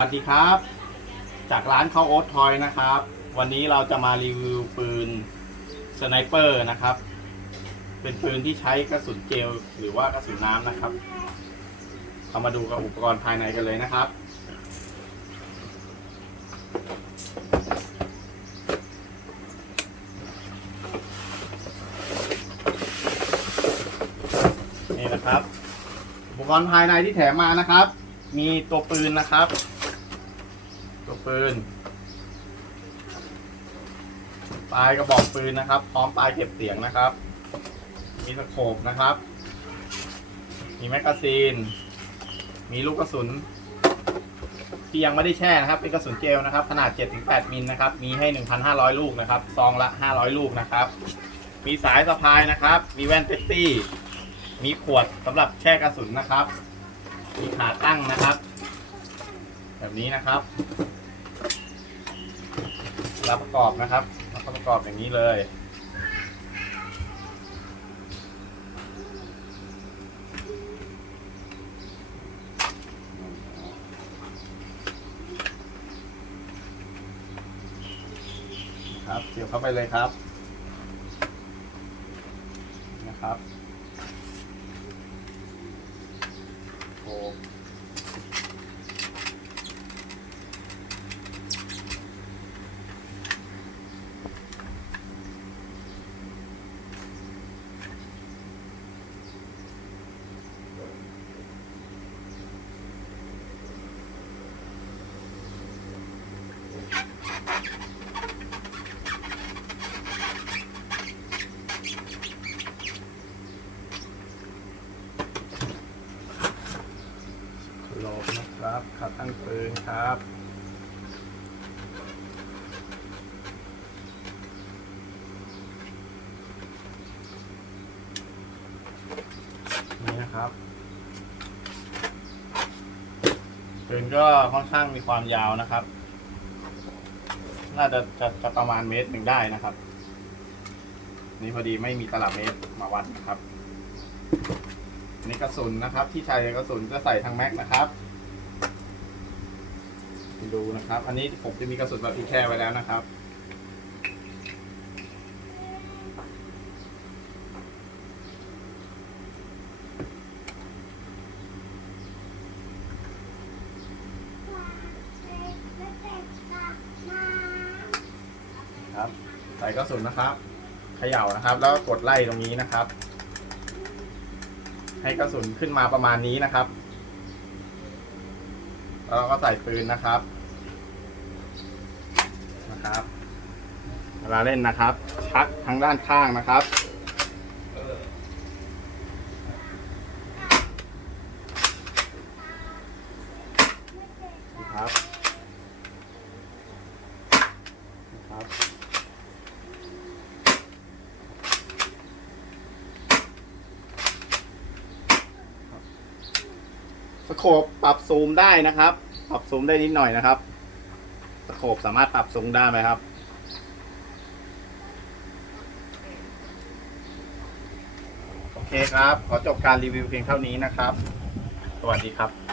สวัสดีครับ จากร้านข้าวโอ๊ตทอยนะครับ วันนี้เราจะมารีวิวปืนสไนเปอร์นะครับ เป็นปืนที่ใช้กระสุนเจลหรือว่ากระสุนน้ำนะครับเรามาดูกับอุปกรณ์ภายในกันเลยนะครับ นี่นะครับ อุปกรณ์ภายในที่แถมมานะครับ มีตัวปืนนะครับ ตัวปืน ปลายกระบอกปืนนะครับ พร้อมปลายเก็บเสียงนะครับ มีสโคปนะครับ มีแมกกาซีน มีลูกกระสุน ที่ยังไม่ได้แช่นะครับ เป็นกระสุนเจลนะครับ ขนาด 7-8 มิลนะครับ มีให้ 1,500 ลูกนะครับ ซองละ 500 ลูกนะครับ มีสายสะพายนะครับ มีแว่นเซฟตี้ มีขวดสำหรับแช่กระสุนนะครับ มีขาตั้งนะครับ แบบนี้นะครับ รับประกอบนะครับรับประกอบอย่างนี้เลยครับเสียบเข้าไปเลยครับ นะครับโอ้โลบนะ ครับขาตั้งปืนครับนี่นะครับปืนก็ค่อนข้างมีความยาวนะครับ น่าจะจะจะประมาณเมตรหนึ่งได้นะครับ นี่พอดีไม่มีตลับเมตรมาวัดนะครับนี่กระสุนนะครับ ที่ใช้กระสุนจะใส่ทางแม็กนะครับ ดูนะครับ อันนี้ผมจะมีกระสุนแบบที่แช่ไว้แล้วนะครับ ครับ ใส่กระสุนนะครับเขย่านะครับ แล้วกดไล่ตรงนี้นะครับ ให้กระสุนขึ้นมาประมาณนี้นะครับ แล้วเราก็ใส่ปืนนะครับนะครับ เวลาเล่นนะครับ ชักทางด้านข้างนะครับ สโคปปรับซูมได้นะครับ ปรับซูมได้นิดหน่อยนะครับสโคปสามารถปรับซูมได้ไหมครับโอเคครับ ขอจบการรีวิวเพียงเท่านี้นะครับ สวัสดีครับ